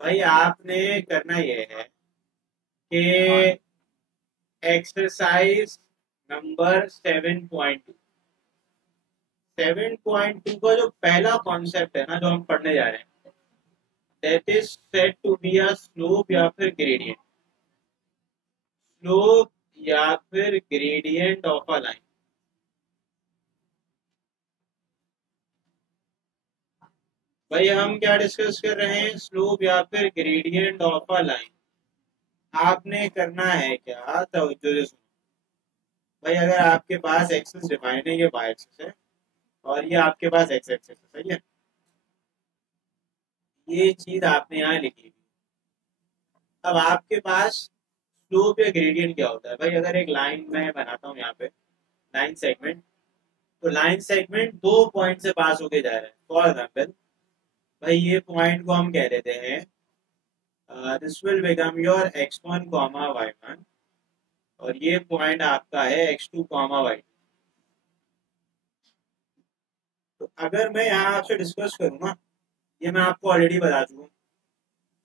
भाई आपने करना ये है कि एक्सरसाइज नंबर 7.2 7.2 का जो पहला कॉन्सेप्ट है ना जो हम पढ़ने जा रहे हैं, that is said to be a slope या फिर ग्रेडियंट। स्लोप या फिर ग्रेडियंट ऑफ अ लाइन। भाई हम क्या डिस्कस कर रहे हैं? स्लोप या फिर ग्रेडियंट ऑफ अ लाइन। आपने करना है क्या? तो जो भाई अगर आपके पास एक्सेस डिफाइन है, ये वाई एक्सेस है और ये आपके पास एक्स एक्सेस है, सही है। ये चीज आपने यहाँ लिखी हुई। अब आपके पास स्लोप या ग्रेडियंट क्या होता है? भाई अगर एक लाइन मैं बनाता हूँ यहाँ पे, लाइन सेगमेंट, तो लाइन सेगमेंट दो पॉइंट से पास होके जा रहा है। फॉर एग्जाम्पल भाई ये पॉइंट को हम कह देते हैं this will become your x1 comma y1 और ये पॉइंट आपका है x2 कॉमा y2। तो अगर मैं यहाँ आपसे डिस्कस करूँ ना, ये मैं आपको ऑलरेडी बता चुका हूँ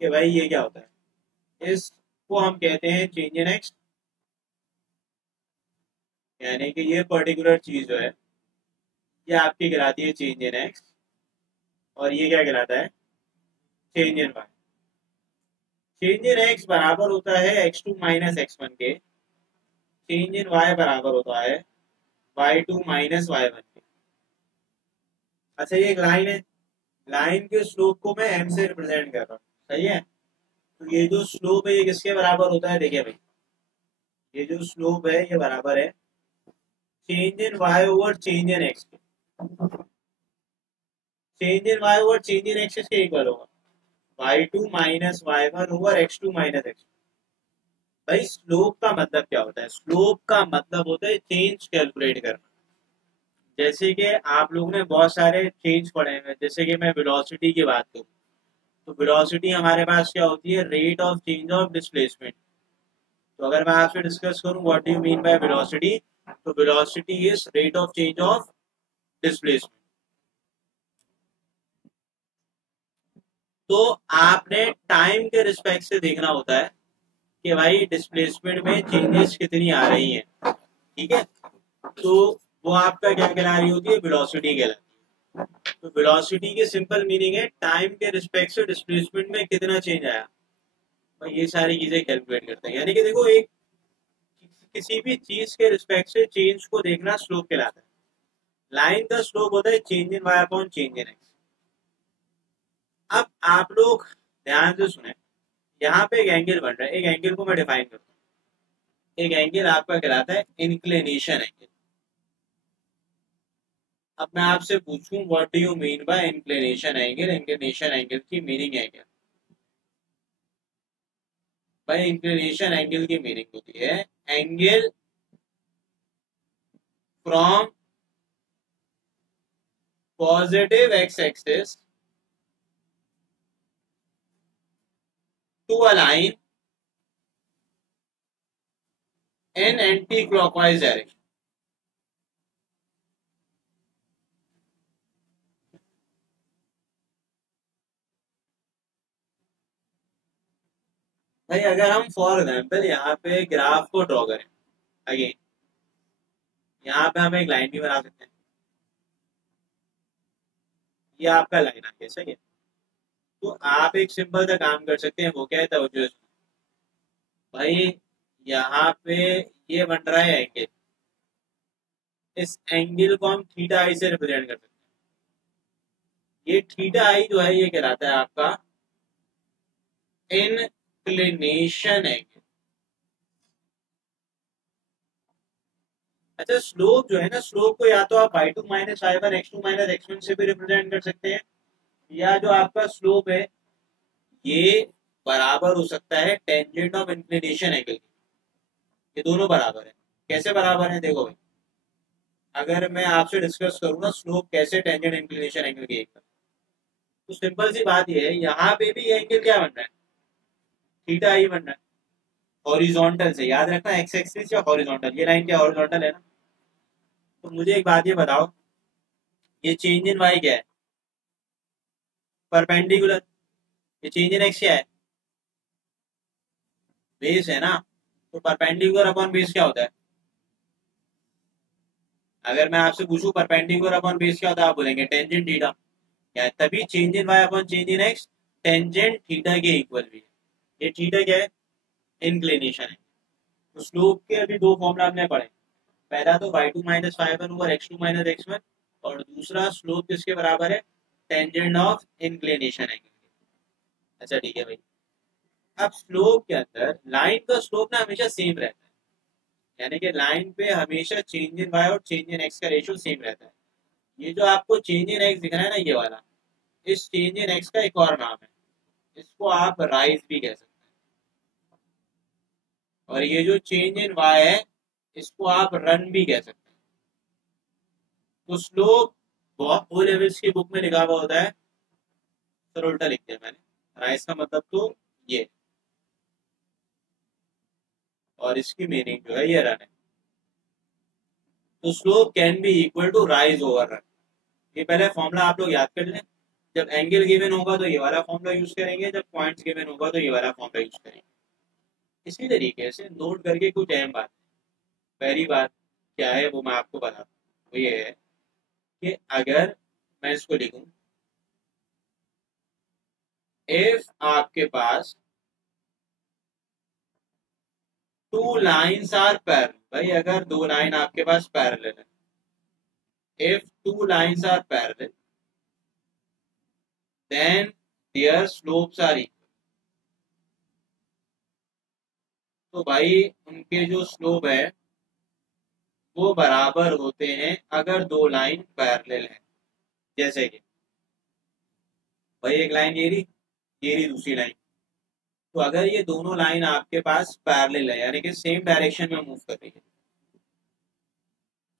कि भाई ये क्या होता है। इसको हम कहते हैं चेंज इन एक्स, यानी कि ये पर्टिकुलर चीज जो है ये आपकी कहलाती है चेंज इन एक्स और ये क्या कहलाता है? Change in Y. Change in X बराबर होता है x2 माइनस x1 के। चेंज इन वाई बराबर होता है y2 माइनस y1 के। अच्छा ये एक लाइन है, लाइन के स्लोप को मैं m से रिप्रेजेंट कर रहा हूँ, सही है। तो ये जो स्लोप है ये किसके बराबर होता है? देखिए भाई, ये जो स्लोप है ये बराबर है change in y over change in x के। Change in y over change in x के इक्वल होगा y2 minus y1 over x2 minus x। भाई स्लोप का मतलब क्या होता है? स्लोप का मतलब होता है चेंज कैलकुलेट करना। जैसे कि आप लोगों ने बहुत सारे चेंज पढ़े हैं, जैसे कि मैं वेलोसिटी की बात करूँ, तो वेलोसिटी हमारे पास क्या होती है? Rate of change of displacement. तो अगर मैं आपसे डिस्कस करूं what do you mean by velocity, तो velocity is rate of change of displacement. तो आपने टाइम के रिस्पेक्ट से देखना होता है कि भाई डिस्प्लेसमेंट में चेंजेस कितनी आ रही हैं, ठीक है। तो वो आपका क्या कहला रही होती है? वेलोसिटी कहलाती है। तो वेलोसिटी की सिंपल मीनिंग है टाइम के रिस्पेक्ट से डिस्प्लेसमेंट में कितना चेंज आया। भाई ये सारी चीजें कैलकुलेट करते हैं, यानी कि देखो एक किसी भी चीज के रिस्पेक्ट से चेंज को देखना स्लोप कहलाता है। लाइन का स्लोप होता है change in Y upon change in X. अब आप लोग ध्यान से सुने, यहाँ पे एक एंगल बन रहा है, एक एंगल को मैं डिफाइन करता हूँ। एक एंगल आपका कहलाता है इंक्लिनेशन एंगल। अब मैं आपसे पूछूं what do you mean by inclination angle? Inclination angle की मीनिंग है क्या? भाई इंक्लिनेशन एंगल की मीनिंग होती है angle from positive X axis to a line in anti clockwise direction. भाई अगर हम फॉर एग्जाम्पल यहाँ पे ग्राफ को ड्रॉ करें, अगेन यहाँ पे हम एक लाइन भी बना सकते हैं। ये आपका लाइन आ गया, सही है। तो आप एक सिंपल सा काम कर सकते हैं, वो क्या है? तवज्जो से। भाई यहाँ पे ये बन रहा है एंगल, इस एंगल को हम थीटा आई से रिप्रेजेंट कर सकते हैं। ये थीटा आई जो है ये कहलाता है आपका इंक्लिनेशन एंगल। अच्छा स्लोप जो है ना, स्लोप को या तो आप y2 minus y1 x2 minus x1 से भी रिप्रेजेंट कर सकते हैं, या जो आपका स्लोप है ये बराबर हो सकता है टेंजेंट ऑफ इंक्लिनेशन एंगल। ये दोनों बराबर है। कैसे बराबर है? देखो भाई, अगर मैं आपसे डिस्कस करूँ ना स्लोप कैसे टेंजेंट इंक्लिनेशन एंगल की, एक तो सिंपल सी बात ये है, यहाँ पे भी एंगल क्या बन रहा है? थीटा आई बन रहा है। हॉरिजॉन्टल से याद रखना, एक्स एक्सिस या हॉरिजॉन्टल, ये लाइन क्या हॉरिजॉन्टल है ना। तो मुझे एक बात ये बताओ, ये चेंज इन वाई क्या है? परपेंडिकुलर। ये चेंज इन एक्स क्या है, बेस है ना, तो परपेंडिकुलर अपॉन बेस क्या होता है? अगर मैं आपसे पूछूं परपेंडिकुलर अपॉन बेस क्या होता है, आप बोलेंगे टेंजेंट थीटा, या तभी change in Y upon change in X tangent theta के इक्वल भी है। ये थीटा क्या है, इंक्लिनेशन है। तो स्लोप के अभी दो फॉर्मूला हमने पढ़े, पहला तो y2 minus five one over x2 minus x1, और दूसरा स्लोप किसके बराबर है, टेंजेंट ऑफ इंक्लिनेशन है। अच्छा ठीक है भाई, अब स्लोप के अंदर लाइन का स्लोप ना हमेशा सेम रहता है, यानी कि लाइन पे हमेशा चेंज इन y और चेंज इन x का रेशियो सेम रहता है। ये जो आपको चेंज इन x दिख रहा है ना, ये वाला, इस चेंज इन x का एक और नाम है, इसको आप राइज भी कह सकते हैं। और ये जो चेंज इन y है, इसको आप रन भी कह सकते हैं। तो स्लोप बहुत ओ लेवल्स की बुक में लिखा हुआ होता है, सर उल्टा लिख दिया मैंने, राइज का मतलब तो ये, और इसकी मीनिंग जो है ये रन है। तो slope can be equal to rise over run. ये पहले फॉर्मूला आप लोग याद कर लें, जब एंगल गिवन होगा तो ये वाला फॉर्मूला यूज करेंगे, जब पॉइंट्स गिवन होगा तो ये वाला फॉर्मूला यूज करेंगे। इसी तरीके से नोट करके कुछ अहम बात, पहली बात क्या है वो मैं आपको बताता हूँ, वो ये है कि अगर मैं इसको लिखूं, इफ आपके पास टू लाइन्स आर पैरेलल, भाई अगर दो लाइन आपके पास पैरेलल है, if two lines are parallel then their slopes are equal. तो भाई उनके जो स्लोप है वो बराबर होते हैं अगर दो लाइन पैरेलल है। जैसे कि भाई एक लाइन ये रही दूसरी लाइन, तो अगर ये दोनों लाइन आपके पास पैरेलल है, यानी कि सेम डायरेक्शन में मूव कर रही है,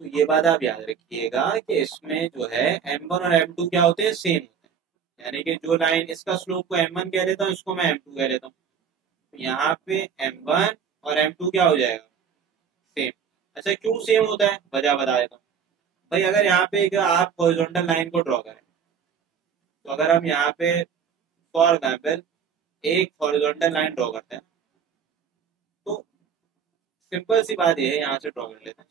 तो ये बात आप याद रखिएगा कि इसमें जो है m1 और m2 क्या होते हैं, सेम होते हैं। यानी कि जो लाइन, इसका स्लोप को m1 कह लेता हूँ, इसको मैं m2 कह लेता हूँ, तो यहाँ पे m1 और m2 क्या हो जाएगा, सेम। अच्छा क्यों सेम होता है, वजह बता देता हूँ। भाई अगर यहाँ पे एक आप हॉरिजॉन्टल लाइन को ड्रॉ करें, तो अगर हम यहाँ पे फॉर एग्जाम्पल एक हॉरिजॉन्टल लाइन ड्रॉ करते हैं, तो सिंपल सी बात ये है, यहाँ से ड्रॉ कर लेते हैं।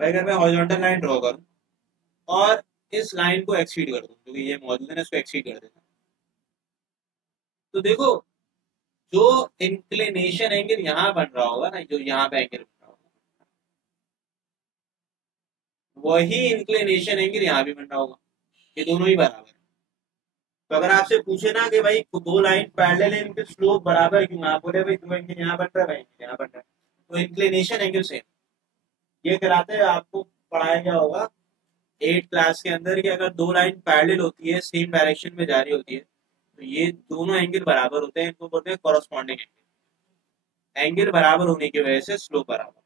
भाई अगर मैं हॉरिजॉन्टल लाइन ड्रॉ करूँ और इस लाइन को एक्सीड कर दूं, क्योंकि ये मौजूद है, इसको एक्सीड कर देता, तो देखो जो इंक्लिनेशन एंगल यहाँ बन रहा होगा ना, जो यहाँ पे एंगल बन रहा होगा, वही इंक्लिनेशन एंगल यहाँ भी बन रहा होगा, ये दोनों ही बराबर है। तो अगर आपसे पूछे ना कि भाई दो लाइन पैरेलल है, इनके स्लोप बराबर क्यों, आप बोले भाई दो एंगल यहाँ बन रहा है, भाई यहाँ बन रहा है, तो इंक्लिनेशन एंगल सेम। ये कराते हैं, आपको पढ़ाया गया होगा 8 क्लास के अंदर कि अगर दो लाइन पैरेलल होती है, सेम डायरेक्शन में जा रही होती है, तो ये दोनों एंगल बराबर होते हैं, इनको बोलते हैं कॉरस्पॉन्डिंग एंगल। एंगल बराबर होने की वजह से स्लोप बराबर।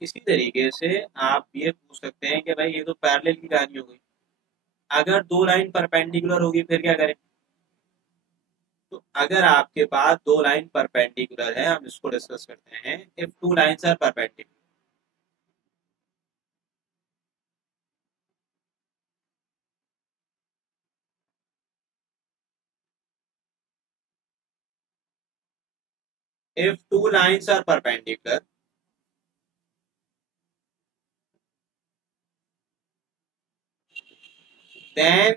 इसी तरीके से आप ये पूछ सकते हैं कि भाई ये तो पैरेलल की कहानी हो गई, अगर दो लाइन परपेंडिकुलर होगी फिर क्या करें। तो अगर आपके पास दो लाइन परपेंडिकुलर है, हम इसको डिस्कस करते हैं, if two lines are perpendicular, if two lines are perpendicular, then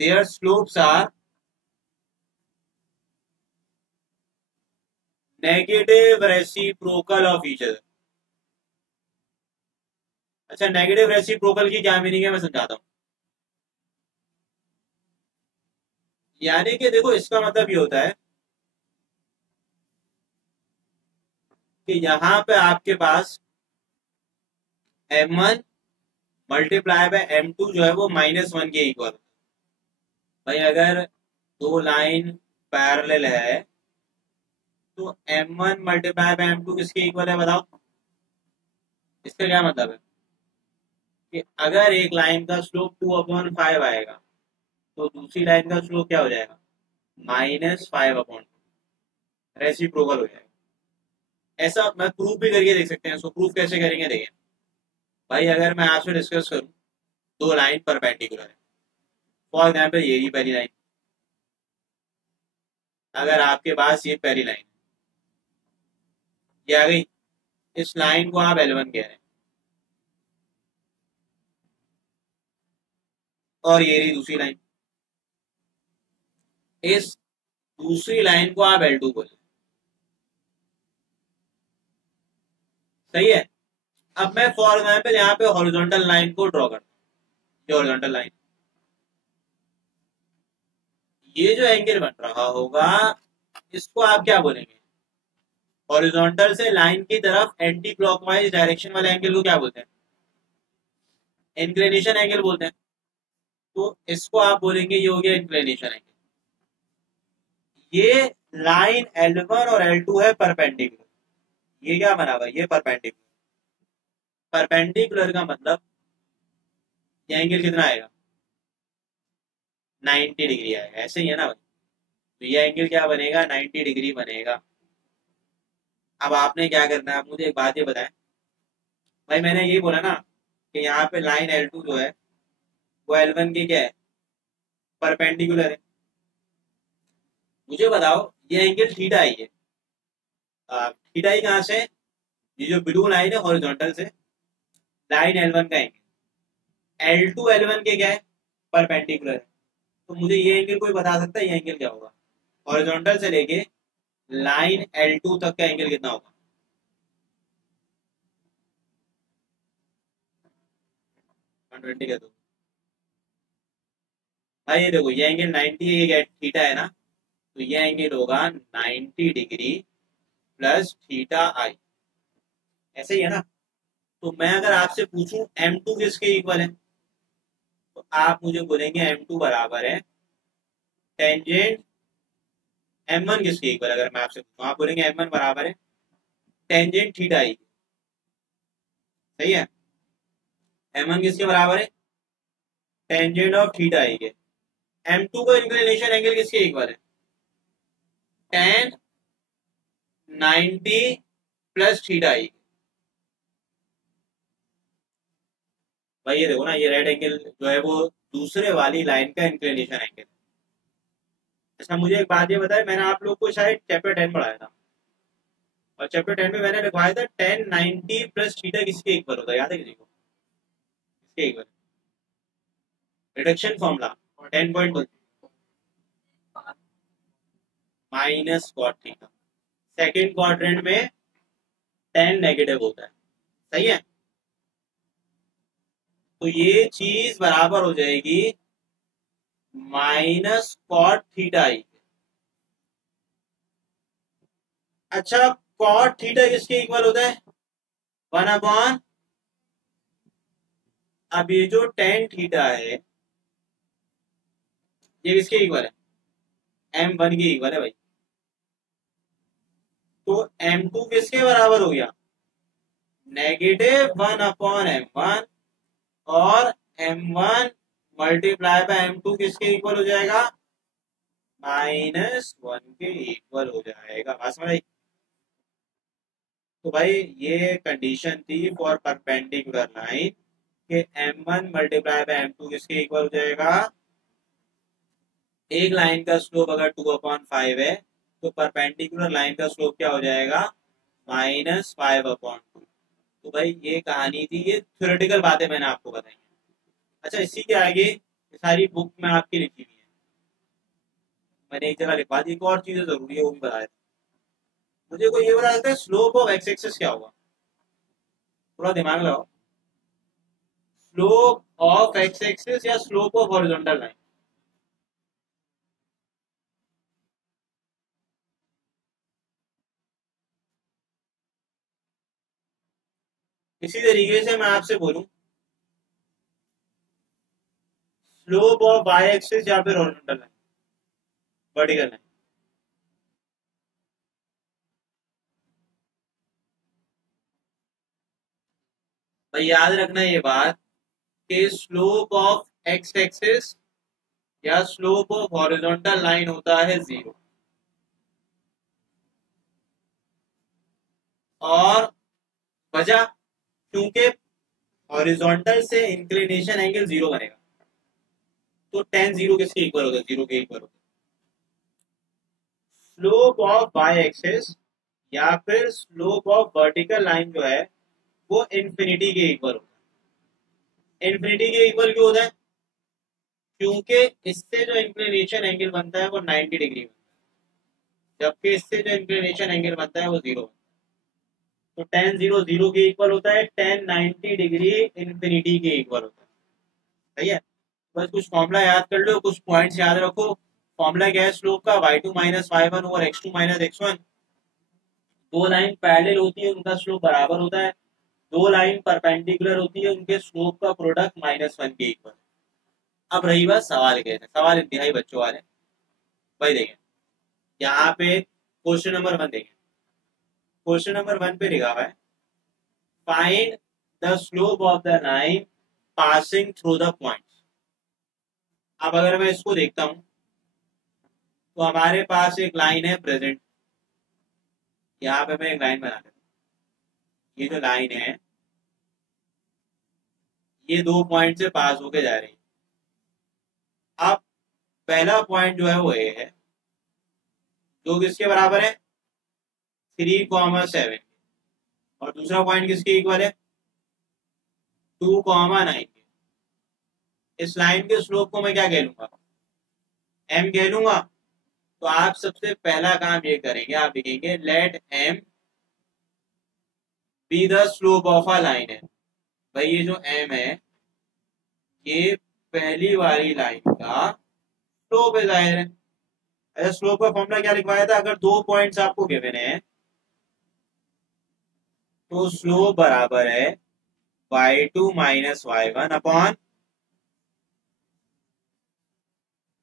their slopes are negative reciprocal of each other। अच्छा नेगेटिव रेसिप्रोकल की क्या मीनिंग है, मैं समझाता हूँ। यानी कि देखो इसका मतलब ये होता है कि यहाँ पे आपके पास m1 मल्टीप्लाई बाय m2 जो है वो -1 के इक्वल। भाई अगर दो लाइन पैरेलल है तो m1 मल्टीप्लाई बाय m2 किसके इक्वल है बताओ। इसका क्या मतलब है कि अगर एक लाइन का स्लोप 2/5 आएगा, तो दूसरी लाइन का स्लोप क्या हो जाएगा, -5/2, रेसिप्रोकल हो जाएगा। ऐसा मैं प्रूफ भी करके देख सकते हैं, इसको प्रूफ कैसे करेंगे देखिए। भाई अगर मैं आपसे डिस्कस करूं, दो लाइन परपेंडिकुलर है, फॉर एग्जाम्पल ये रही पहली लाइन, अगर आपके पास ये पहली लाइन ये आ गई, इस लाइन को आप L1 कह रहे हैं, और ये रही दूसरी लाइन, इस दूसरी लाइन को आप L2 बोले। सही है। अब मैं फॉर एग्जाम्पल यहाँ पे हॉरिजॉन्टल लाइन को ड्रॉ करता हूँ, ये हॉरिजॉन्टल लाइन, ये जो एंगल बन रहा होगा इसको आप क्या बोलेंगे, हॉरिजॉन्टल से लाइन की तरफ एंटी क्लॉकवाइज डायरेक्शन वाले एंगल को क्या बोलते हैं, इंक्लिनेशन एंगल बोलते हैं। तो इसको आप बोलेंगे ये हो गया इंक्लिनेशन एंगल। ये लाइन L1 और L2 है परपेंडिकुलर, ये क्या बना हुआ, ये परपेंडिकुलर। परपेंडिकुलर का मतलब ये एंगल कितना आएगा, 90 डिग्री आएगा, ऐसे ही है ना भाई। तो ये एंगल क्या बनेगा, 90 डिग्री बनेगा। अब आपने क्या करना है, आप मुझे एक बात ये बताएं भाई, मैंने यही बोला ना कि यहाँ पे लाइन L2 जो है वो L1 के क्या है, परपेंडिकुलर है। मुझे बताओ ये एंगल थीटा आई है, थीटा आई कहाँ से, ये जो ब्लू लाइन है हॉरिजॉन्टल से लाइन L1 का एंगल, L2 L1 के क्या है, परपेंडिकुलर है। तो मुझे ये एंगल कोई बता सकता है ये एंगल क्या होगा, हॉरिजॉन्टल से लेके लाइन L2 तक का एंगल कितना होगा, 120 का। तो भाई ये देखो ये एंगल 90 ये थीटा है ना, तो ये एंगल होगा 90 डिग्री प्लस थीटा आई, ऐसे ही है ना। तो मैं अगर आपसे पूछूं M2 किसके इक्वल है, तो आप मुझे बोलेंगे M2 बराबर है टेंजेंट M1 किसके इक्वल, अगर मैं आपसे पूछूं आप बोलेंगे M1 बराबर है टेंजेंट थीटा आई। सही है। M1 किसके बराबर है, टेंजेंट ऑफ थीटा आई के। M2 को इंक्लिनेशन एंगल किसके इक्वल है, tan 90 प्लस थीटा आई। भाई ये देखो ना, ये रेड एंगल जो है वो दूसरे वाली लाइन का इंक्लिनेशन एंगल। अच्छा मुझे एक बात ये बताए, मैंने आप लोग को शायद चैप्टर 10 पढ़ाया था, और चैप्टर 10 में मैंने लिखवाया था tan 90 प्लस थीटा किसके इक्वल होता है, याद है किसी को, किसके equal, reduction formula 10.2 minus cot theta. Second quadrant में tan नेगेटिव होता है। सही है। तो ये चीज बराबर हो जाएगी माइनस कॉट थीटा आई। अच्छा कॉट थीटा किसके इक्वल होता है, 1/, अब ये जो tan थीटा है ये किसके इक्वल है, M1 के इक्वल है भाई। तो M2 किसके बराबर हो गया, -1/M1, और M1 मल्टीप्लाई बाय M2 किसके इक्वल हो जाएगा, -1 के इक्वल हो जाएगा। बात समझ आई। तो भाई ये कंडीशन थी फॉर परपेंडिकुलर लाइन कि M1 मल्टीप्लाई बाय M2 किसके इक्वल हो जाएगा, एक लाइन का स्लोप अगर 2/5 है तो परपेंडिकुलर लाइन का स्लोप क्या हो जाएगा, -5/2। तो भाई ये कहानी थी, ये थ्योरेटिकल बातें मैंने आपको बताई। अच्छा इसी के आगे सारी बुक में आपकी लिखी हुई है, मैंने एक जगह लिखवा दी, एक और चीजें जरूरी है वो भी बताया था। मुझे कोई ये बता सकता है स्लोप ऑफ एक्स एक्सिस क्या होगा, थोड़ा दिमाग लगाओ, स्लोप ऑफ एक्स एक्सिस या स्लोप ऑफ हॉरिजॉन्टल लाइन। इसी तरीके से मैं आपसे बोलूं स्लोप ऑफ वाई एक्सिस या फिर हॉरिजॉन्टल लाइन, वर्टिकल लाइन। भाई याद रखना ये बात कि स्लोप ऑफ एक्स एक्सिस या स्लोप ऑफ हॉरिजॉन्टल लाइन होता है 0, और वजह क्योंकि हॉरिजॉन्टल से इंक्लिनेशन एंगल 0 बनेगा। तो tan 0 किसके इक्वल होता है? 0 के इक्वल होता है। स्लोप ऑफ वाई एक्सिस या फिर स्लोप ऑफ वर्टिकल लाइन जो है वो इन्फिनिटी के इक्वल होता है। इन्फिनिटी के इक्वल क्यों होता है? क्योंकि इससे जो इंक्लिनेशन एंगल बनता है वो 90 डिग्री बनता है, जबकि इससे जो इंक्लिनेशन एंगल बनता है वो 0। तो tan 0 0 के इक्वल होता है, tan 90 डिग्री इन्फिनिटी के इक्वल होता है। सही है। बस कुछ फॉर्मूला याद कर लो, कुछ पॉइंट्स याद रखो। फॉर्मूला क्या है स्लोप का? y2 minus y1 over x2 minus x1। दो लाइन पैरेलल होती है, उनका स्लोप बराबर होता है। दो लाइन परपेंडिकुलर होती है, उनके स्लोप का प्रोडक्ट -1 के इक्वल। अब रही बात सवाल के, सवाल इंतहाई बच्चों वाले भाई देखें। यहाँ पे क्वेश्चन नंबर 1 देखें। क्वेश्चन नंबर 1 पे लिखा हुआ है find the slope of the line passing through the point. अब अगर मैं इसको देखता हूं तो हमारे पास एक लाइन है प्रेजेंट। यहाँ पे मैं एक लाइन बना देता हूं। ये जो लाइन है ये दो पॉइंट से पास होके जा रही है। अब पहला पॉइंट जो है वो ए है, जो किसके बराबर है? 3,7। और दूसरा पॉइंट किसके इक्वल है? 2,9। इस लाइन के स्लोप को मैं क्या कह लूंगा? m कह लूंगा। तो आप सबसे पहला काम ये करेंगे, आप लिखेंगे let m be the slope of a line है। भाई ये जो m है ये पहली वाली लाइन का स्लोप है, जाहिर है। अच्छा, स्लोप का फॉर्मूला क्या लिखवाया था? अगर दो पॉइंट्स आपको गिवन है तो स्लोप बराबर है y2 minus y1 upon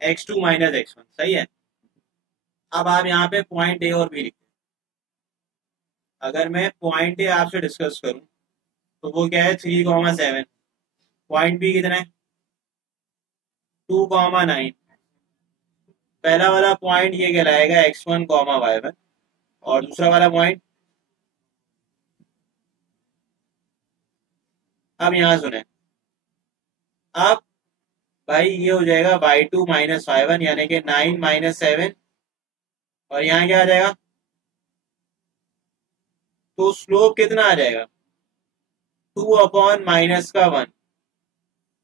x2 minus x1। सही है। अब आप यहाँ पे पॉइंट ए और बी लिखते हैं। अगर मैं पॉइंट ए आपसे डिस्कस करूं तो वो क्या है? 3,7। पॉइंट बी कितना है? 2,9। पहला वाला पॉइंट ये कहलाएगा x1 y1 और दूसरा वाला पॉइंट। अब यहाँ सुने, अब भाई ये हो जाएगा y2 माइनस y1 यानी कि 9 माइनस 7। और यहाँ क्या आ जाएगा? तो स्लोप कितना आ जाएगा? 2 अपॉन माइनस का 1।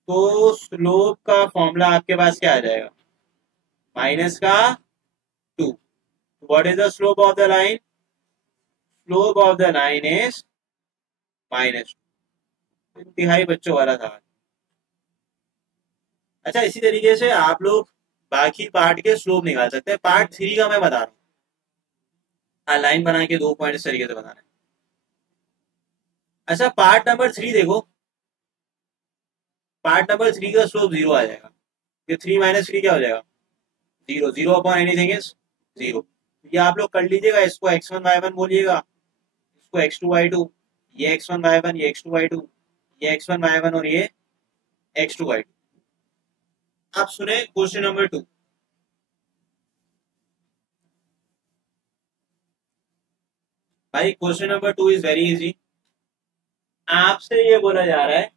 तो स्लोप का फॉर्मूला आपके पास क्या आ जाएगा? माइनस का 2। What is the slope of the line? Slope of the line is -2। इंतहाई बच्चों वाला था। अच्छा, इसी तरीके से आप लोग बाकी पार्ट के स्लोप निकाल सकते हैं। पार्ट 3 का मैं बता रहा हूँ। हाँ, लाइन बना के दो पॉइंट इस तरीके से बनाना है। अच्छा, पार्ट नंबर 3 देखो। पार्ट नंबर 3 का स्लोप 0 आ जाएगा। ये 3 माइनस 3 क्या हो जाएगा? 0। 0 अपॉन एनीथिंग इज 0। ये आप लोग कर लीजिएगा। इसको x1 y1 बोलिएगा, इसको x2 y2। ये x1 y1, ये x2 y2, ये x1 y1 और ये x2 y2। आप सुने क्वेश्चन नंबर 2। भाई question number 2 is very easy. आपसे ये बोला जा रहा है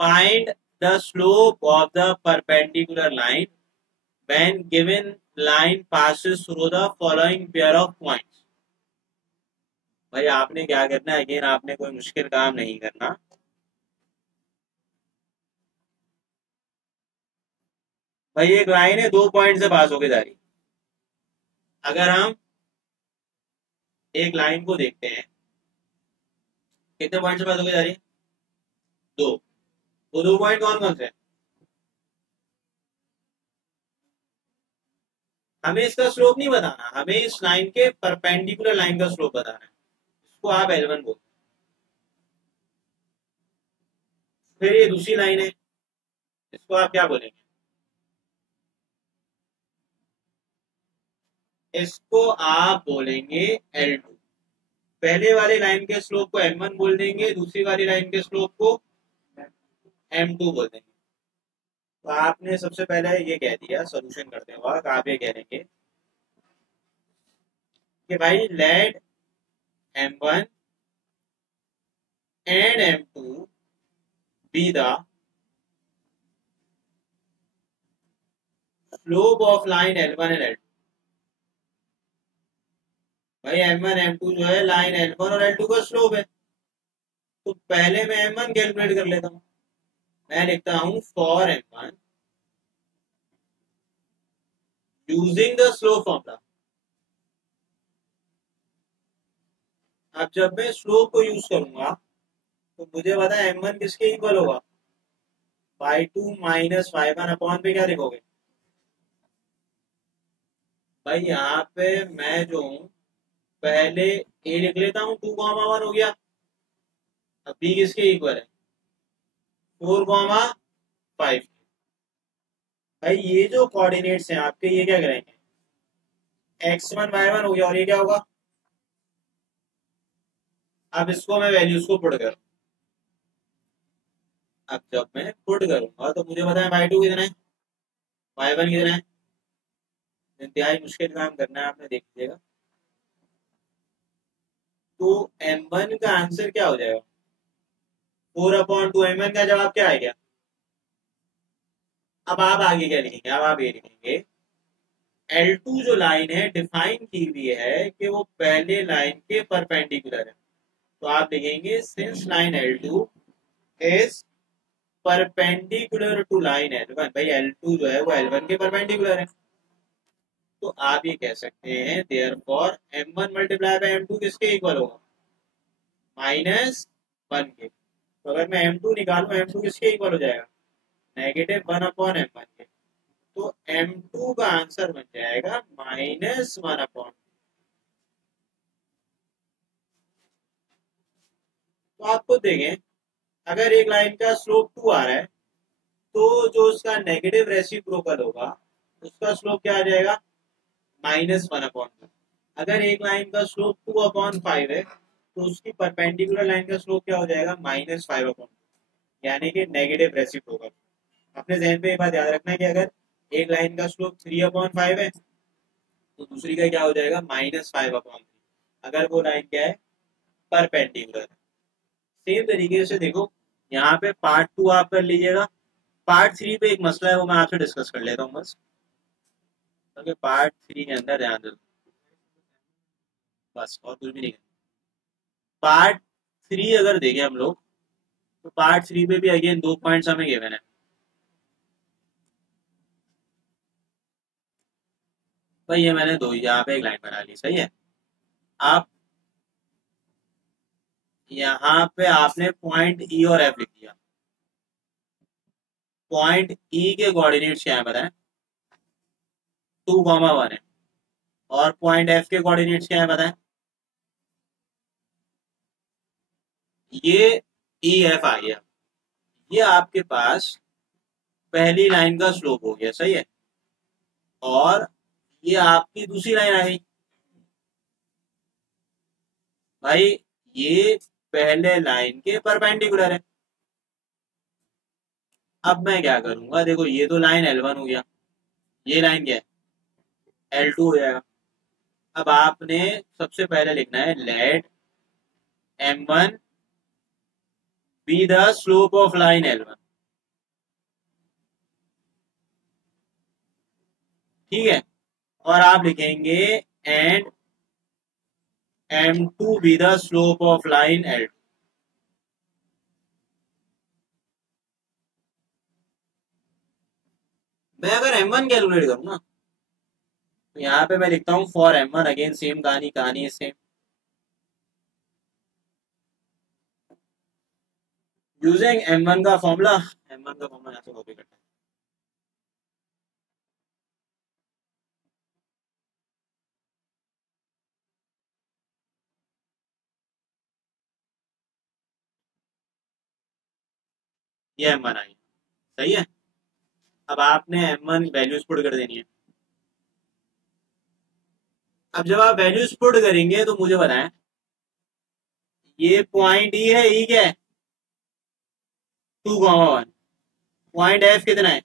find the slope of the perpendicular line when given line passes through the following pair of points। भाई आपने क्या करना है? अगेन आपने कोई मुश्किल काम नहीं करना। भाई एक लाइन है, दो पॉइंट से पास होके जा रही। अगर हम एक लाइन को देखते हैं, कितने पॉइंट से पास होके जा रही है? दो। वो दो पॉइंट कौन कौन से हैं? हमें इसका स्लोप नहीं बताना, हमें इस लाइन के परपेंडिकुलर लाइन का स्लोप बताना है। इसको आप L1 बोलते हैं। फिर ये दूसरी लाइन है, इसको आप क्या बोलेंगे? इसको आप बोलेंगे L2। पहले वाले लाइन के स्लोप को M1 बोल देंगे, दूसरी वाली लाइन के स्लोप को M2 बोल देंगे। तो आपने सबसे पहले ये कह दिया, सोल्यूशन करते वक्त आप ये कह देंगे कि भाई let M1 and M2 be the slope of line L1 and L2। भाई M1 M2 जो है लाइन L1 और L2 का स्लोप है, तो पहले मैं M1 कैलकुलेट कर लेता हूँ। मैं लिखता हूँ for M1 using the slope formula. अब जब मैं स्लोप को यूज करूंगा तो मुझे पता है M1 किसके इक्वल होगा, y2 माइनस y1 अपॉन पे क्या लिखोगे भाई, यहाँ पे मैं जो हूँ पहले a लिख लेता हूँ, 2,1 हो गया। अब b किसके इक्वल है, 4,5। भाई ये जो कोऑर्डिनेट्स हैं आपके, ये क्या करेंगे, x1 y1 हो गया, और ये क्या होगा। अब इसको मैं वैल्यूज को पुट करूँ, अब जब मैं पुट करूंगा तो मुझे पता है y2 कितना है, y1 कितना है। इंतहाई मुश्किल काम करना है आपने, देख लीजिएगा। तो M1 का आंसर क्या हो जाएगा, 4/2। M1 का जवाब क्या आएगा। अब आप आगे क्या लिखेंगे, अब आप ये लिखेंगे L2 जो लाइन है डिफाइन की हुई है कि वो पहले लाइन के परपेंडिकुलर है, तो आप लिखेंगे since line L2 is perpendicular to line L1। भाई L2 जो है वो L1 के परपेंडिकुलर है, तो आप ये कह सकते हैं therefore M1 multiply by M2 किसके इक्वल होगा, -1 के। तो अगर मैं M2 निकालूं, M2 किसके इक्वल हो जाएगा, -1/M1 के। तो M2 का आंसर बन जाएगा -1/। तो आप खुद देखें, अगर एक लाइन का स्लोप 2 आ रहा है तो जो उसका नेगेटिव रेसिप्रोकल होगा उसका स्लोप क्या आ जाएगा, -1/2। अगर एक लाइन का स्लोप 2/5 है तो उसकी परपेंडिकुलर लाइन का स्लोप क्या हो जाएगा, -5/2, यानी कि नेगेटिव रेसिप्रोकल। अपने जहन पे ये बात याद रखना है कि अगर एक लाइन का स्लोप 3/5 है तो दूसरी का क्या हो जाएगा, -5/3, अगर वो लाइन क्या है, परपेंडिकुलर है। सेम तरीके से देखो, यहाँ पे पार्ट 2 आप कर लीजिएगा, पार्ट 3 पे एक मसला है वो मैं आपसे डिस्कस कर लेता हूँ बस, क्योंकि पार्ट 3 के अंदर ध्यान दो, बस और कुछ भी नहीं। पार्ट 3 अगर देखें हम लोग तो पार्ट 3 पे भी अगेन 2 पॉइंट्स हमें गिवन है। भाई ये मैंने दो यहाँ पे एक लाइन बना ली, सही है। आप यहाँ पे आपने पॉइंट ई और एफ लिख दिया। पॉइंट ई के कोऑर्डिनेट्स क्या है बताएं, 2,1 है, और पॉइंट एफ के कोऑर्डिनेट्स क्या है बताएं, ये ई एफ आ गया। ये आपके पास पहली लाइन का स्लोप हो गया, सही है, और ये आपकी दूसरी लाइन आ गई। भाई ये पहले लाइन के परपेंडिकुलर है। अब मैं क्या करूंगा, देखो ये तो लाइन L1 हो गया, ये लाइन क्या है, L2 हो जाएगा। अब आपने सबसे पहले लिखना है let M1 be the slope of line L1, ठीक है। और आप लिखेंगे and M2 be the slope of line L2। मैं अगर M1 कैलकुलेट करूँ ना तो यहाँ पे मैं लिखता हूँ फॉर M1, अगेन सेम कहानी कहानी सेम, यूजिंग M1 का फॉर्मूला। M1 का फॉर्मूला यहाँ से कॉपी करता है, ये M1 आई, सही है। अब आपने M1 वैल्यूज पुट कर देनी है। अब जब आप वैल्यूज पुट करेंगे तो मुझे बताएं, ये पॉइंट ई है, ई क्या है, 2,1। पॉइंट एफ कितना है,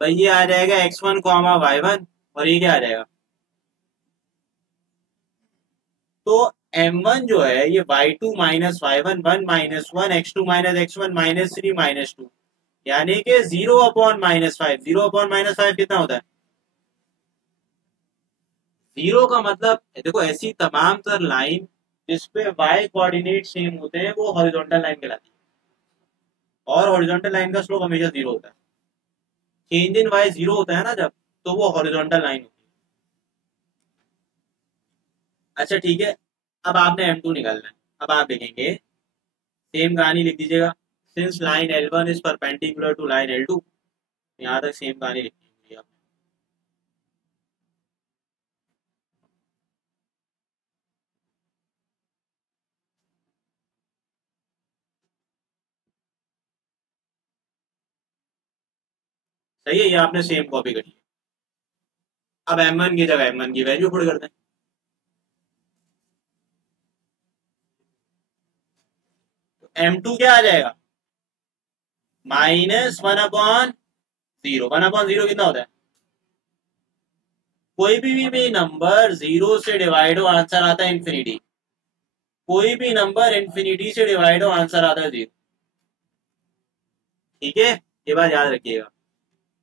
भाई ये आ जाएगा x1, y1, और ये क्या आ जाएगा, तो M1 जो है ये y2 minus y1, 1 - 1, x2 - x1 -3 - 2, यानी कि 0/-5, 0/-5 कितना होता है? 0 का मतलब देखो, ऐसी तमाम तर लाइन जिसपे y कोऑर्डिनेट सेम होते हैं वो हॉरिजॉन्टल लाइन कहलाती है, और हॉरिजॉन्टल लाइन का स्लोप हमेशा 0 होता है। चेंज इन y 0 होता है ना जब, तो वो हॉरिजॉन्टल लाइन होती है। अच्छा ठीक है, अब आपने M2 निकालना है। अब आप देखेंगे, सेम कहानी लिख दीजिएगा। Since line L1 is perpendicular to line L2, यहाँ तक सेम कहानी लिखनी होगी आप। सही है, ये आपने सेम कॉपी करी है। अब M1 की जगह M1 की वैल्यू पुट करते हैं। तो M2 क्या आ जाएगा? -1/0। 1/0 कितना होता है? कोई भी नंबर 0 से डिवाइड हो आंसर आता है इंफिनिटी। कोई भी नंबर इंफिनिटी से डिवाइड हो आंसर आता है 0। ठीक है, ये बात याद रखिएगा।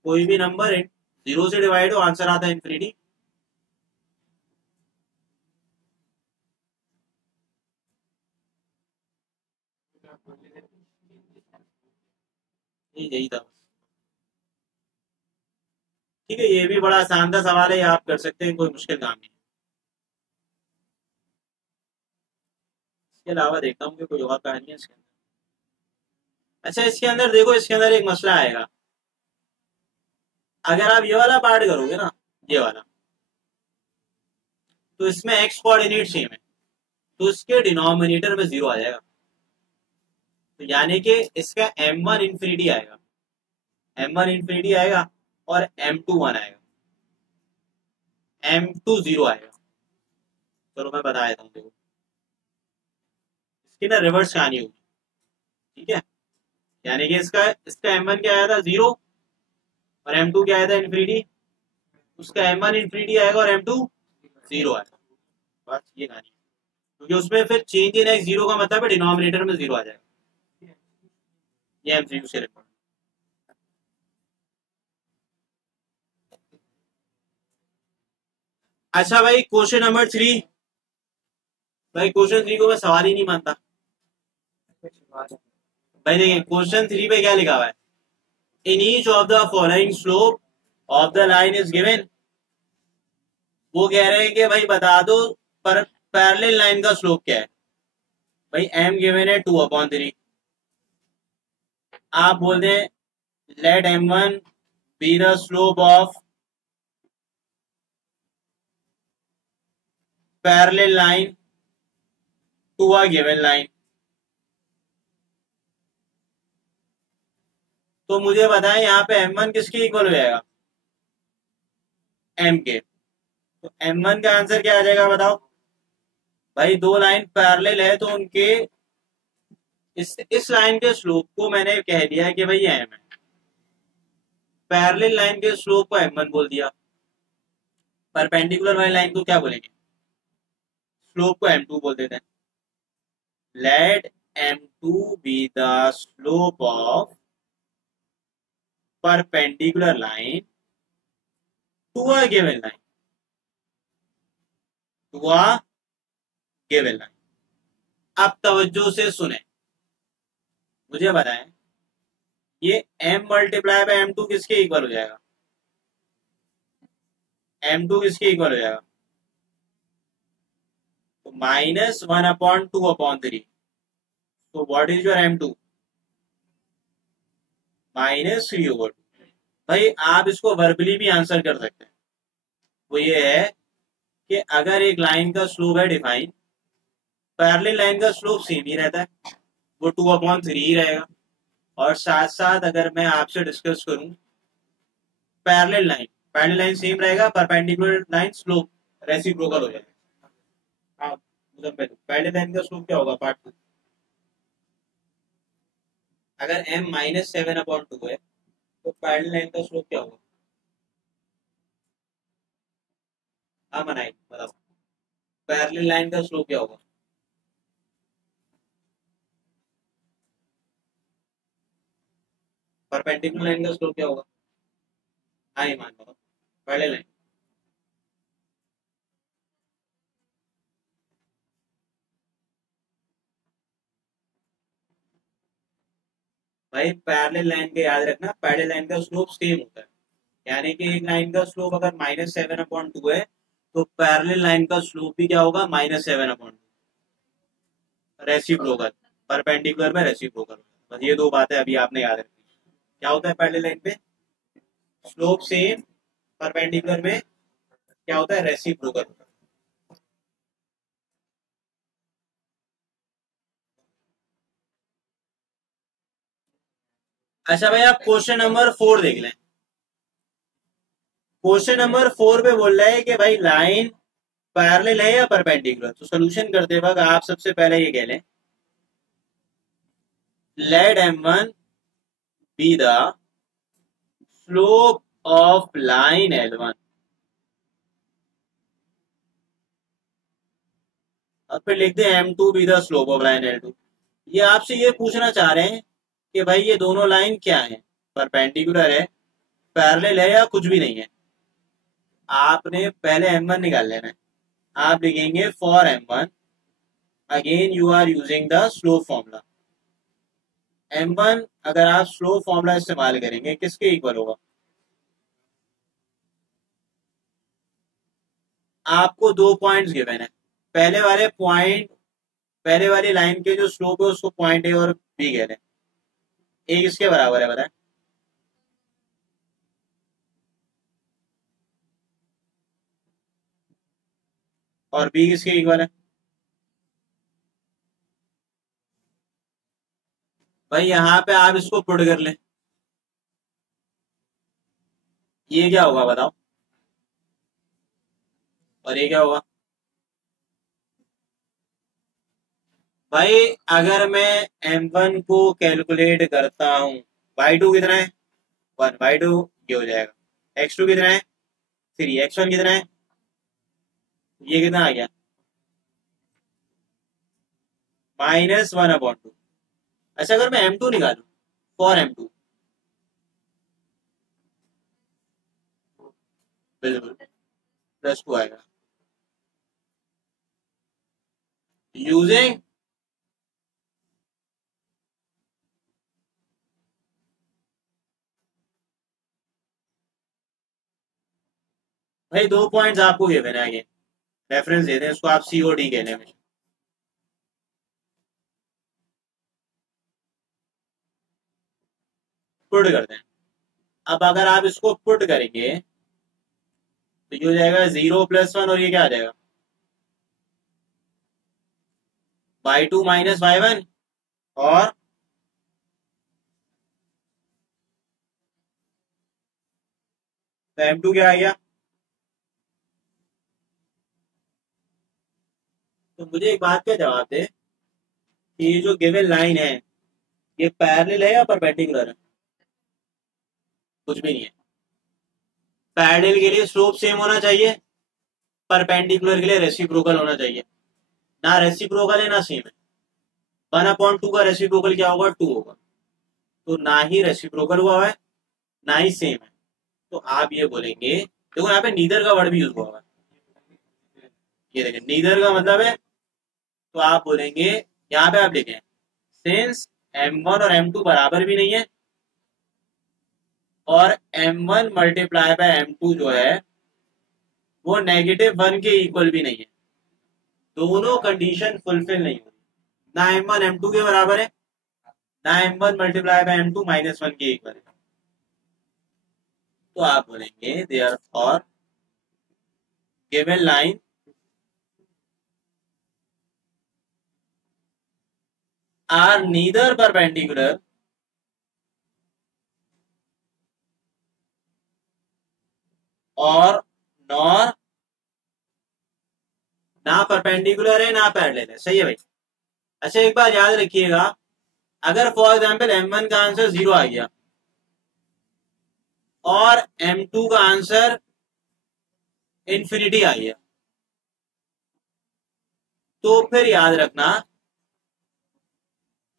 कोई भी नंबर 0 से डिवाइड हो आंसर आता है इंफिनिटी। यही था। ठीक है, ये भी बड़ा आसान सा सवाल है, आप कर सकते हैं, कोई मुश्किल काम नहीं। इसके अलावा देखता हूँ कि कोई और कहानी है इसके अंदर। अच्छा, इसके अंदर देखो, इसके अंदर एक मसला आएगा। अगर आप ये वाला पार्ट करोगे ना, ये वाला, तो इसमें एक्स कोऑर्डिनेट सेम है, तो इसके डिनोमिनेटर में 0 आ जाएगा। तो यानी कि इसका M1 इंफिनिटी आएगा, M1 इंफिनिटी आएगा, और M2 1 आएगा, M2 0 आएगा। चलो मैं बता देता हूँ, देखो इसकी ना रिवर्स कहानी होगी। ठीक है, यानी कि इसका इसका M1 क्या आया था? 0, और M2 क्या आया था? इंफिनिटी। उसका M1 इंफिनिटी आएगा और M2 0 आएगा। बस ये कहानी है। क्योंकि उसमें फिर चेंज इन एक्स 0 का मतलब है डिनोमिनेटर में 0 आ जाएगा। ये MCQ से रिकॉर्ड। अच्छा भाई, क्वेश्चन नंबर 3। भाई क्वेश्चन 3 को मैं सवाल ही नहीं मानता। भाई देखिए, क्वेश्चन 3 पे क्या लिखा हुआ है? In each of the following slope of the line is given. वो कह रहे हैं कि भाई बता दो पर पैरेलल लाइन का स्लोप क्या है। भाई M गिवन है 2/3। आप बोल दें let M1 be the slope of parallel line to a given line. तो मुझे बताएं यहाँ पे M1 किसके इक्वल हो जाएगा? M के। तो M1 का आंसर क्या आ जाएगा बताओ? भाई दो लाइन पैरेलल है तो उनके इस लाइन के स्लोप को मैंने कह दिया कि भाई ये M है। पैरेलल लाइन के स्लोप को M1 बोल दिया। परपेंडिकुलर वाली लाइन को क्या बोलेंगे? स्लोप को M2 बोल देते हैं। Let M2 be the slope of perpendicular line to a given line, to a given line. अब तवज्जो से सुने, मुझे बताएं ये M मल्टीप्लाई बाय M2 किसके इक्वल हो जाएगा? M2 किसके इक्वल हो जाएगा? तो -1/2/3। तो व्हाट इज योर M2? -3/2। भाई आप इसको वर्बली भी आंसर कर सकते हैं। वो ये है कि अगर एक लाइन का स्लोप है डिफाइन, पैरेलल लाइन का स्लोप सेम ही रहता है, वो 2/3 ही रहेगा। और साथ साथ अगर मैं आपसे डिस्कस करूं, पैरेलल लाइन सेम रहेगा, परपेंडिकुलर लाइन स्लोप रेसिप्रोकल हो जाएगा। हाँ, पैरेलल लाइन का स्लोप क्या होगा? पार्ट 2। अगर M -7/2 है तो पैरेलल लाइन का स्लोप क्या होगा? हाँ मनाई बताओ, पैरेलल लाइन का स्लोप क्या होगा? परपेंडिकुलर लाइन का स्लोप क्या होगा? हाँ ईमान बताओ, पहले लाइन। भाई पैरेलल लाइन का याद रखना, पैरेलल लाइन का स्लोप सेम होता है। यानी कि एक लाइन का स्लोप अगर -7/2 है, तो पैरेलल लाइन का स्लोप भी क्या होगा? -7/2। रेसिप्रोकल, परपेंडिकुलर में रेसिप्रोकल। बस ये दो बातें अभी आपने याद रखनी। क्या होता है पैरेलल लाइन पे? स्लोप सेम, परपेंडिकुलर में क्या होता है? रेसिप्रोकल। अच्छा भाई, आप क्वेश्चन नंबर 4 देख लें। क्वेश्चन नंबर 4 पे बोल रहा है कि भाई लाइन पैरेलल है या परपेंडिकुलर। तो सोल्यूशन करते वक्त आप सबसे पहले ये कह लें, let M1 be the slope of line L1। और फिर लिख दे M2 be the slope of line L2। ये आपसे ये पूछना चाह रहे हैं कि भाई ये दोनों लाइन क्या है? परपेंडिकुलर है, पैरेलल है, या कुछ भी नहीं है। आपने पहले M1 निकाल लेना है। आप लिखेंगे for M1 again you are using the slope formula. M1 अगर आप स्लोप फॉर्मूला इस्तेमाल करेंगे किसके इक्वल होगा? आपको दो पॉइंट्स गिवन है। पहले वाले पॉइंट, पहले वाली लाइन के जो स्लोप है उसको पॉइंट ए और बी कह रहे हैं। ए किसके बराबर है बताएं? और बी किसके इक्वल है? भाई यहाँ पे आप इसको पुट कर लें, ये क्या होगा बताओ? और ये क्या होगा? भाई अगर मैं M1 को कैलकुलेट करता हूं, y2 कितना है? 1, y2 ये हो जाएगा। x2 कितना है? 3, x1 कितना है? ये कितना आ गया? -1/2। अच्छा अगर मैं M2 निकालू, फॉर M2, बिल्कुल +2 आएगा। यूजिंग, भाई दो पॉइंट्स आपको गिवन है, आगे रेफरेंस दे दें इसको, आप COD कहने में पुट करते हैं। अब अगर आप इसको पुट करेंगे तो ये हो जाएगा 0 + 1, और ये क्या आ जाएगा? y2 - y1। और तो M2 क्या आ गया? तो मुझे एक बात का जवाब दे कि ये जो गिवन लाइन है ये पैरेलल है या परपेंडिकुलर है? कुछ भी नहीं है। पैरेलल के लिए स्लोप सेम होना चाहिए, परपेंडिकुलर के लिए रेसिप्रोकल होना चाहिए। ना रेसिप्रोकल है ना सेम है। 1/2 का रेसिप्रोकल क्या होगा? 2 होगा। तो ना ही रेसिप्रोकल हुआ है ना ही सेम है। तो आप ये बोलेंगे, देखो यहाँ पे नीदर का वर्ड भी यूज हुआ है। ये देखें नीदर का मतलब है, तो आप बोलेंगे, यहाँ पे आप लिखें सिंस M1 और M2 बराबर भी नहीं है, और M1 × M2 जो है वो -1 के इक्वल भी नहीं है। दोनों कंडीशन फुलफिल नहीं हुई। ना M1 M2 के बराबर है, ना M1 × M2 -1 के इक्वल है। तो आप बोलेंगे therefore given line are neither perpendicular और नॉर, ना परपेंडिकुलर है ना पैरेलल है। सही है भाई। अच्छा एक बार याद रखिएगा, अगर फॉर एग्जांपल M1 का आंसर 0 आ गया और M2 का आंसर इंफिनिटी आ गया, तो फिर याद रखना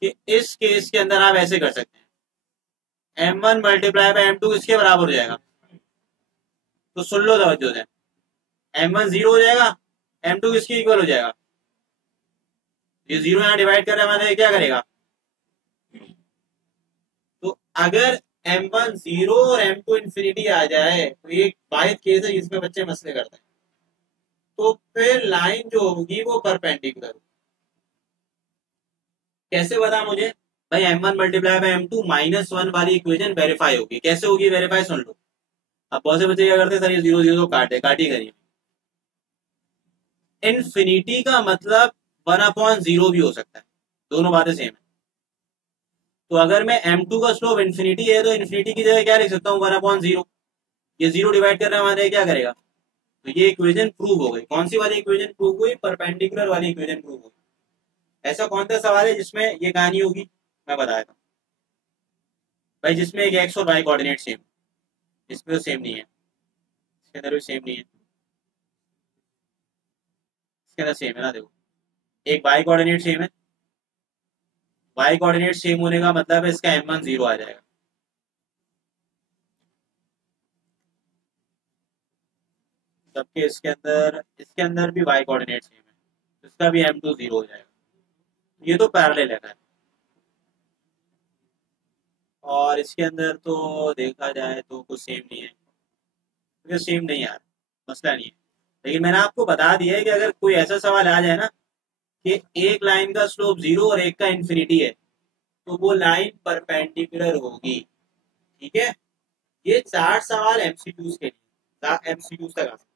कि इस केस के अंदर आप ऐसे कर सकते हैं M1 मल्टीप्लाई बाय M2 किसके बराबर हो जाएगा? तो सुन लो तवज्जो से, M1 जीरो हो जाएगा, M2 किसके इक्वल हो जाएगा? ये जीरो यहाँ डिवाइड कर रहे हैं, मतलब क्या करेगा? तो अगर M1 जीरो और M2 इंफिनिटी आ जाए तो ये वाहिद केस है जिसमें बच्चे मसले करते हैं। तो फिर लाइन जो होगी वो परपेंडिकुलर, कैसे बता मुझे? भाई M1 मल्टीप्लाई बाय M2 -1 वाली इक्वेशन वेरीफाई होगी। कैसे होगी वेरीफाई? सुन लो। अब बहुत से बच्चे क्या करते हैं, सर ये जीरो जीरो काटी करिए। इनफिनिटी का मतलब 1/0 भी हो सकता है, दोनों बातें सेम है। तो अगर मैं M2 का स्लोप इन्फिनिटी है तो इन्फिनिटी की जगह क्या लिख सकता हूँ? 1/0। ये जीरो डिवाइड कर रहे हैं हमारे, क्या करेगा? तो ये इक्वेशन प्रूव हो गई। कौन सी वाली इक्वेशन प्रूव हुई? परपेंडिकुलर वाली इक्वेशन प्रूव हुई। ऐसा कौन सा सवाल है जिसमें ये कहानी होगी? मैं बताया था भाई, जिसमें एक एक्स और वाई कोऑर्डिनेट सेम, इसमें तो सेम नहीं है, इसके अंदर भी सेम नहीं है, इसके अंदर सेम है ना। देखो, एक वाई कोऑर्डिनेट सेम है, वाई कोऑर्डिनेट सेम होने का मतलब है इसका M1 जीरो आ जाएगा। जबकि इसके अंदर भी वाई कोऑर्डिनेट सेम है, तो इसका भी M2 जीरो हो जाएगा। ये तो पैरेलल है। और इसके अंदर तो देखा जाए तो कुछ सेम नहीं है, क्योंकि सेम नहीं यार, मसला नहीं है। लेकिन मैंने आपको बता दिया है कि अगर कोई ऐसा सवाल आ जाए ना कि एक लाइन का स्लोप जीरो और एक का इन्फिनिटी है, तो वो लाइन परपेंडिकुलर होगी। ठीक है, ये 4 सवाल एमसीक्यूज के लिए, एमसीक्यूज तक आ सकते,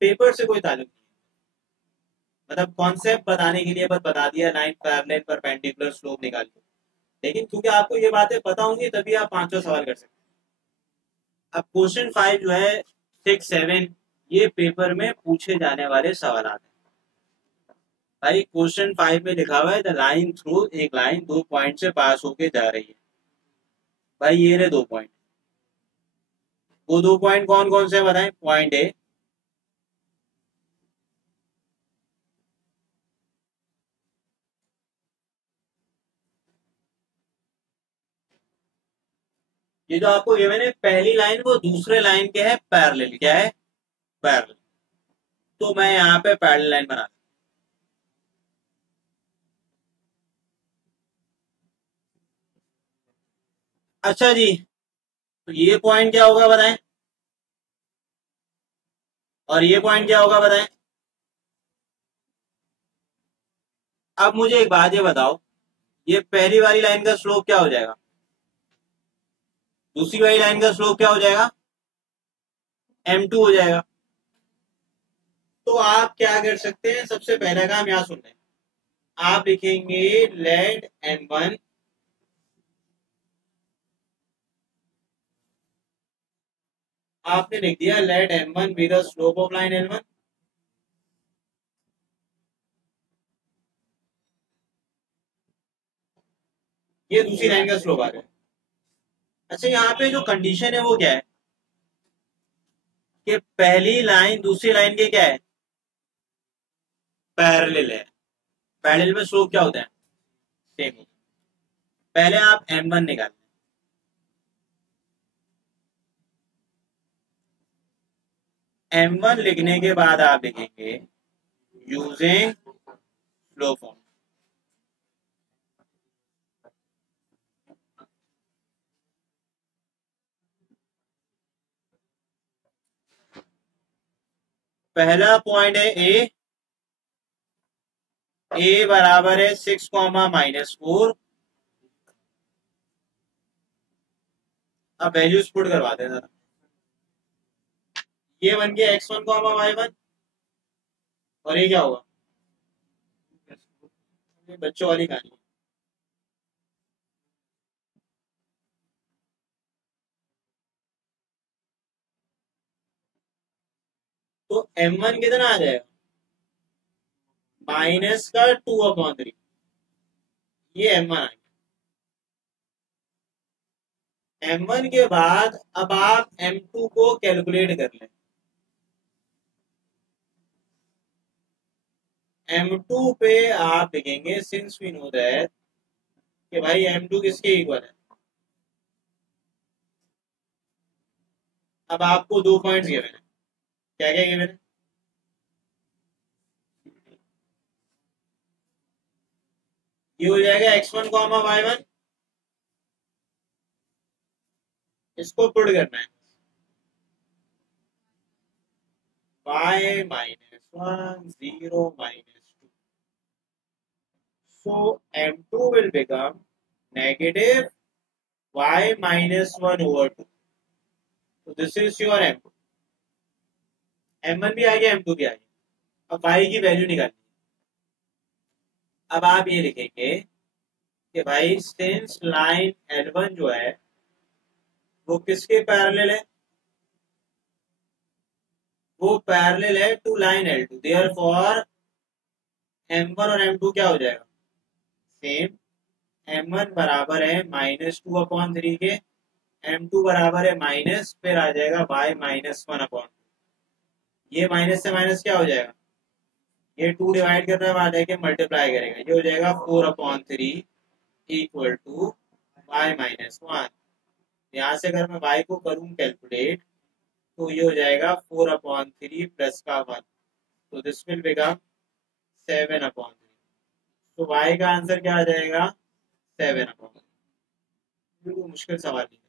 पेपर से कोई ताल्लुक नहीं। मतलब कॉन्सेप्ट बताने के लिए बस बता दिया, लाइन पैरेलल परपेंडिकुलर स्लोप निकाल लो। लेकिन क्योंकि आपको ये बातें पता होंगी तभी आप 5 सवाल कर सकते हैं। अब क्वेश्चन 5 जो है, 6, 7, ये पेपर में पूछे जाने वाले सवाल हैं। भाई क्वेश्चन 5 में लिखा हुआ है द लाइन थ्रू, एक लाइन 2 पॉइंट से पास होके जा रही है। भाई ये रहे 2 पॉइंट, वो 2 पॉइंट कौन कौन से बताएं? पॉइंट ए, ये जो आपको गिवन है पहली लाइन, वो दूसरे लाइन के है पैरेलल। क्या है? पैरेलल। तो मैं यहाँ पे पैरेलल लाइन बना, अच्छा जी, तो ये पॉइंट क्या होगा बताएं, और ये पॉइंट क्या होगा बताएं। अब मुझे एक बात ये बताओ, ये पहली वाली लाइन का स्लोप क्या हो जाएगा? दूसरी वाली लाइन का स्लोप क्या हो जाएगा? M2 हो जाएगा। तो आप क्या कर सकते हैं, सबसे पहला काम यहाँ सुन लें, आप लिखेंगे लेट M1 आपने लिख दिया let M1 be the slope of line L1। ये दूसरी लाइन का स्लोप आ गया। अच्छा, यहाँ पे जो कंडीशन है वो क्या है कि पहली लाइन दूसरी लाइन के क्या है? पैरेलल है। पैरेलल में स्लोप क्या होता है? सेम। पहले आप M1 निकालें, M1 लिखने के बाद आप लिखेंगे यूजिंग स्लो फॉर्म। पहला पॉइंट है ए बराबर है 6, -4। अब वैल्यूज पुट करवा देना, ये बन गया x1, और ये क्या होगा? ये बच्चों वाली कहानी। तो M1 कितना आ जाएगा? -2/3। ये M1 आ गया। M1 के बाद अब आप M2 को कैलकुलेट कर लें। M2 पे आप लिखेंगे सिंस वी नो दैट कि भाई M2 किसके इक्वल है? अब आपको 2 पॉइंट्स गिवन है, क्या क्या गिवन है? ये हो जाएगा x1 कॉमा y1, इसको पुट करना है y minus 1 0 minus 2, so m2 will become negative y minus 1 over 2, so this is your m2, m1 भी आ गया m2 भी आ गया। अब y की वैल्यू निकालनी, अब आप ये लिखेंगे कि भाई सिंस लाइन L1 जो है वो किसके पैरेलल है, वो पैरेलल है to line L2, therefore M1 और M2 क्या हो जाएगा सेम, M1 बराबर है -2/3 के, M2 बराबर है माइनस, फिर आ जाएगा y -1/2, ये माइनस से माइनस क्या हो जाएगा, ये 2 डिवाइड करने के बाद है कि मल्टीप्लाई करेगा, ये हो जाएगा 4/3 इक्वल टू y-1। यहाँ से अगर मैं y को करूँ कैलकुलेट तो ये हो जाएगा 4/3 प्लस का 1, तो दिस विल बिकम 7/3, तो y का आंसर क्या आ जाएगा 7/3। बिल्कुल मुश्किल सवाल नहीं है।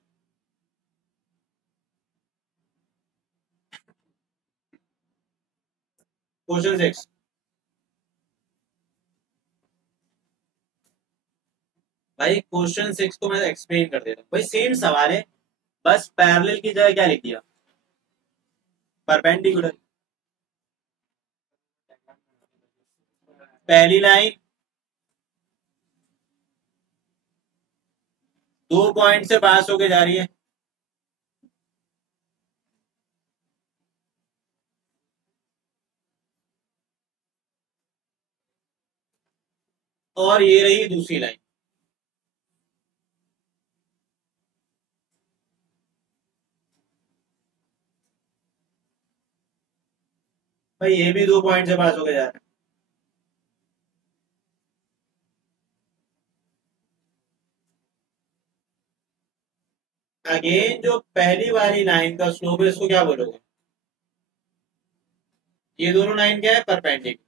क्वेश्चन 6, भाई क्वेश्चन 6 को मैं एक्सप्लेन कर देता हूँ, भाई सेम सवाल है, बस पैरेलल की जगह क्या लिख दिया परपेंडिकुलर। पहली लाइन 2 पॉइंट से पास होके जा रही है, और ये रही दूसरी लाइन, भाई ये भी 2 पॉइंट से पास होके जा रहा है। अगेन जो पहली वाली लाइन का स्लोप है इसको क्या बोलोगे, ये दोनों लाइन क्या है परपेंडिकुलर,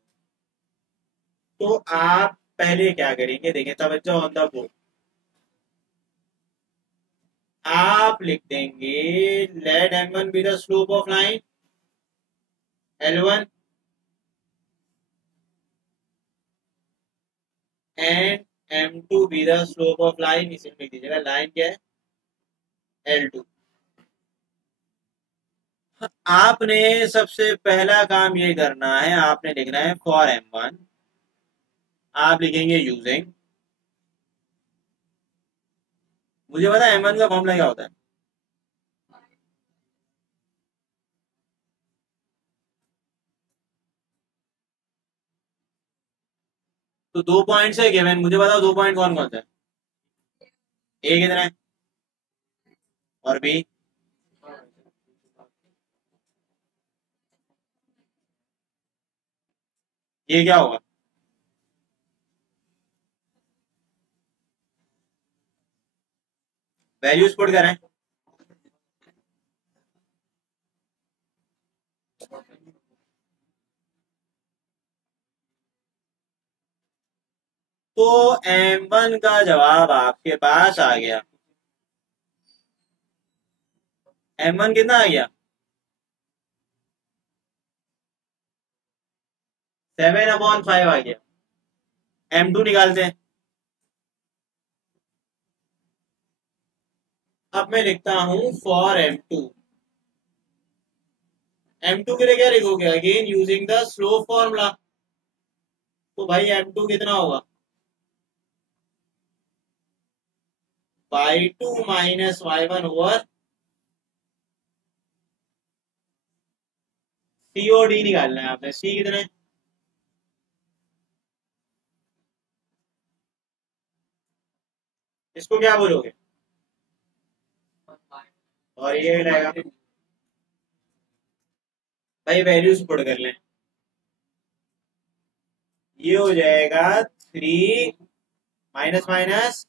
तो आप पहले क्या करेंगे, देखिए तवज्जो ऑन द बोर्ड, आप लिख देंगे let m1 be the slope of line L1 and m2 be the slope of line, इसे लिख दीजिएगा लाइन क्या है L2। आपने सबसे पहला काम ये करना है, आपने लिखना है फॉर m1, आप लिखेंगे यूजिंग, मुझे पता है m1 का फॉर्मूला क्या होता है, तो 2 पॉइंट है गिवन, मुझे बताओ 2 पॉइंट कौन कौन सा है, ए कितना है और बी, ये क्या होगा, वैल्यूज पुट करें, तो M1 का जवाब आपके पास आ गया, M1 कितना आ गया 7/5 आ गया। M2 निकालते हैं, अब मैं लिखता हूं फॉर M2, M2 के लिए क्या लिखोगे again using the slope formula, तो भाई M2 कितना होगा y2 माइनस y1 ओवर सी और डी निकालना है आपने, सी कितने, इसको क्या बोलोगे और ये रहेगा, भाई वैल्यूज पुट कर लें, ये हो जाएगा 3 माइनस माइनस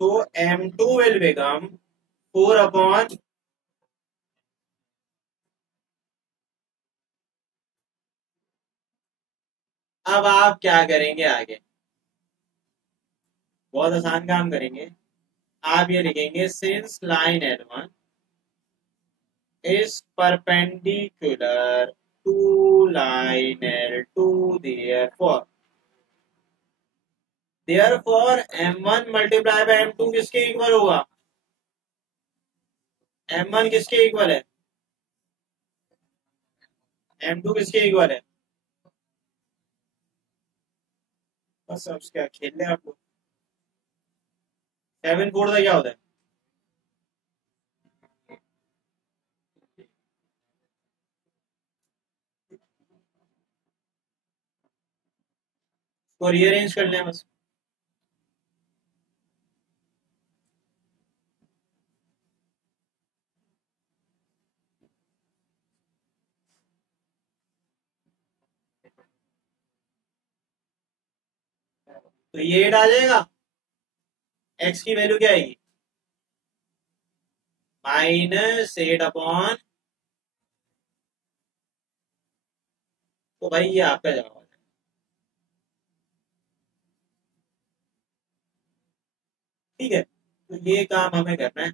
तो M2 विल बिकम 4 अपॉन, अब आप क्या करेंगे आगे, बहुत आसान काम करेंगे। आप ये लिखेंगे since line L1 is perpendicular to line L2, therefore M1 multiply by M2 किसके इक्वल होगा, M1 किसके इक्वल है, M2 किसके इक्वल है। बस अब क्या खेल रहे हैं आप लोग, 7 कोड का क्या होता है, तो रीअरेंज कर लें बस। तो ये 8 आ जाएगा, x की वैल्यू क्या आएगी, -8 अपॉन, तो भाई ये आपका जवाब है। ठीक है, तो ये काम हमें करना है।